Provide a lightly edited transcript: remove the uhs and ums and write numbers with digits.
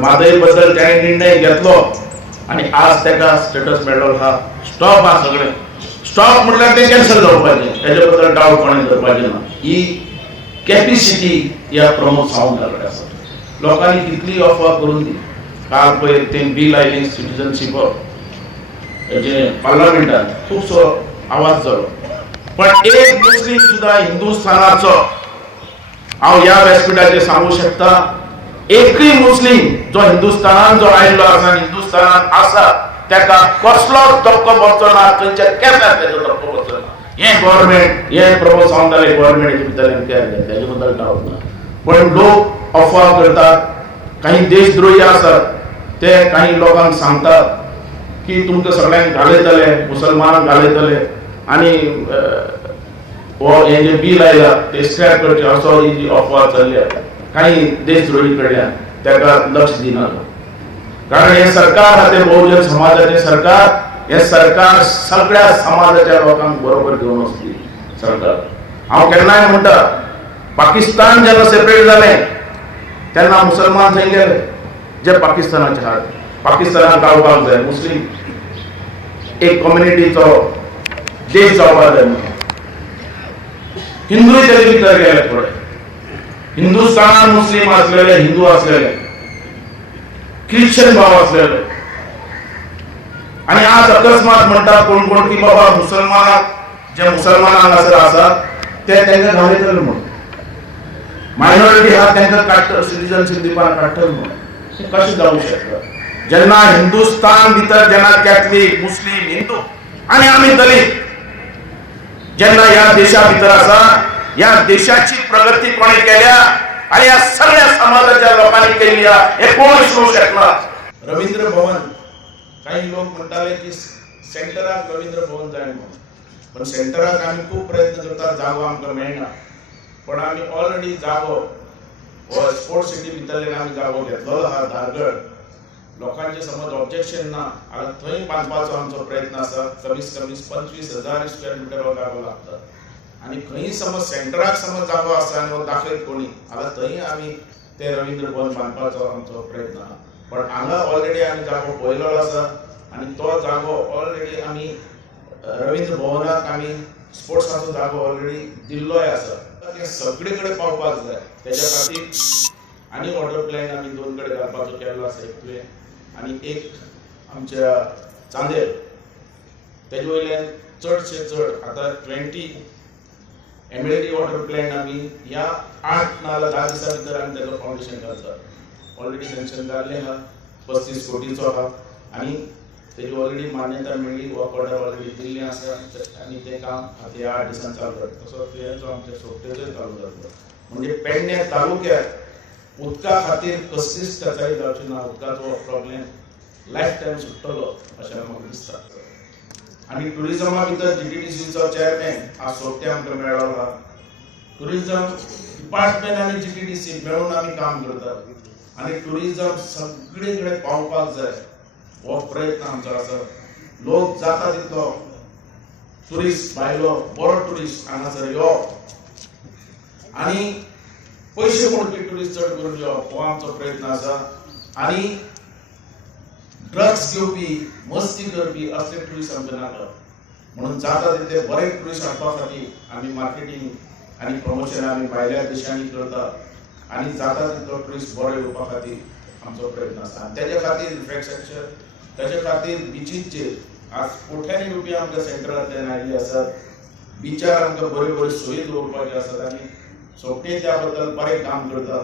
मादई बद्दल त्याने निर्णय घेतलो आणि आज त्याचा स्टेटस मेडल हा स्टॉप हा सगळे स्टॉप म्हटल्यार ते कॅन्सल जावपाचे त्याच्याबद्दल डाऊट कोणी करपाचे ना ही कॅपॅसिटी या प्रमोद सावंताकडे आसा लोकांनी कितली अफवा करून दी काल पळय ते बिल आयली सिटीजनशिप हेजे पार्लमेंटात खूबसो आवाज जालो पण एक मुस्लिम सुद्धा हिंदुस्थानाचो हांव ह्या व्यासपीठाचेर सांगू शकता एकही मुस्लिम जो हिंदुस्थानात जो आयिल्लो आसा हिंदुस्थानात आसा त्याका कसलो धक्को बसचो ना खंयच्या केन्नाच तेजो धक्को बसचो ना हे गव्हर्नमेंट हे प्रमोद सावंताले गव्हर्नमेंट भितरल्यान केले तेजे बद्दल डावट ना पण लोक अफवा करतात काही देशद्रोही आसात ते काही लोकांक सांगतात की तुमकां सगळ्यांक घालयतले मुसलमान घालयतले आणि हे जे बिल आयला ते स्क्रॅप करचे असो ही जी अफवा चल्ली काही देशद्रोही कडल्यान त्याका लक्ष दिना कारण हे सरकार हा ते बहुजन समाजाचे सरकार हे सरकार सगळ्या समाजाच्या लोकांक बरोबर घेऊन वचपी सरकार हांव केन्नाय म्हणटा पाकिस्तान जेन्ना सेपरेट जाले तेन्ना मुसलमान थंय गेले जे पाकिस्तानाचे आहात पाकिस्तानाक गावपाक जाय मुस्लिम एक कम्युनिटीचो देश जावपाक जाय हिंदूय तेजे भितर गेले थोडे हिंदुस्थानात मुस्लिम असलेले हिंदू असलेले ख्रिश्चन भाव असलेले आणि आज अकस्मात म्हणतात कोण कोण की बाबा मुसलमानाक जे मुसलमानांक आसात ते तांकां घालयतले म्हणून मायनॉरिटी हा तांकां काडटले सिटीजनशिप दिवपाक काडटले म्हणून कशें जावंक शकता जेन्ना हिंदुस्थान भितर जेन्ना कॅथलीक मुस्लिम हिंदू आणि आमी दलित जेन्ना ह्या देशा भितर आसा या देशाची प्रगती कोणी केल्या आणि या सगळ्या समाजाच्या लोकांनी केली हे कोण विसरू शकणार रवींद्र भवन काही लोक म्हणताले की सेंटराक रवींद्र भवन जाय म्हणून पण सेंटराक आम्ही खूप प्रयत्न करतात जागो आमकां मेळना पण आम्ही ऑलरेडी जागो स्पोर्ट्स सिटी भितरल्यान आम्ही जागो घेतलो हा धारगड लोकांचे समज ऑब्जेक्शन ना आता थंय बांदपाचो आमचो प्रयत्न आसा कमीत कमी 25,000 स्क्वेअर मिटर हो जागो लागता आणि खंय समज सेंटराक समज जागो आसा आनी हो दाखयत कोणी आता थंय आमी ते रवींद्र भवन बांदपाचो आमचो प्रयत्न आहा पण हांगा ऑलरेडी आमी जागो पळयलो आसा आणि तो जागो ऑलरेडी आमी रवींद्र भवनाक आमी स्पोर्ट्साचो जागो ऑलरेडी दिल्लोय आसा ते सगळे कडेन पावपाक जाय तेच्या खातीर आनी वॉटर प्लॅन आमी 2 कडेन घालपाचो केल्लो आसा एकले आणि एक आमच्या चांदेर तेजे वयल्यान चडशे चड आता 20 एमएलडी वॉटर प्लॅन आमी ह्या 8 नाल्यार 10 दिसां भितर आमी तेजो फाउंडेशन घालतात ऑलरेडी सँक्शन जाल्ले आहा 35 कोटीचो आहा आणि तेजी ऑलरेडी मान्यता मेळ्ळी वर्क ऑर्डर ऑलरेडी दिल्ली आसा आणि ते काम आता 8 दिसांनी चालू जाता तसो तेजो आमच्या सोपतेचोय चालू जाता म्हणजे पेडणे तालुक्यात उदका खातीर कसलीच टचाई जावची ना उदकाचो प्रॉब्लेम लायफ टायम सुट्टलो अशें म्हाका दिसता आणि टुरिजमा भितर जीटीडीसीचो चेअरमॅन आज सोबते आमकां मेळ्ळो आहा टुरिजम डिपार्टमेंट आनी जीटीडीसी मेळून आमी काम करतात आणि टुरिजम सगळे कडेन पावपाक जाय हो प्रयत्न आमचो आसा लोक जाता तितलो टुरिस्ट भायलो बरो टुरिस्ट हांगासर यो आणि पैसे मोडपी टुरिस्ट चड करून यो हो आमचो प्रयत्न आसा आणि ड्रग्स घेवपी मस्ती करपी असले टुरिस्ट आमचे नाका म्हणून जाता तितले बरे टुरिस्ट हाडपा खातीर आमी मार्केटिंग आणि प्रमोशन आमी भायल्या देशांनी करता आणि जाता तितलो टुरिस्ट बरो येवपा खातीर आमचो प्रयत्न आसा आणि तेजे खातीर इन्फ्रास्ट्रक्चर तेजे खातीर बिचीचेर आज कोट्यांनी येवपी आमच्या सेंटरांतल्यान आयिल्ले आसात बिचार आमकां बऱ्यो बऱ्यो सोयी दवरपाच्यो आसात आणि सोबते त्या बद्दल बरें काम करता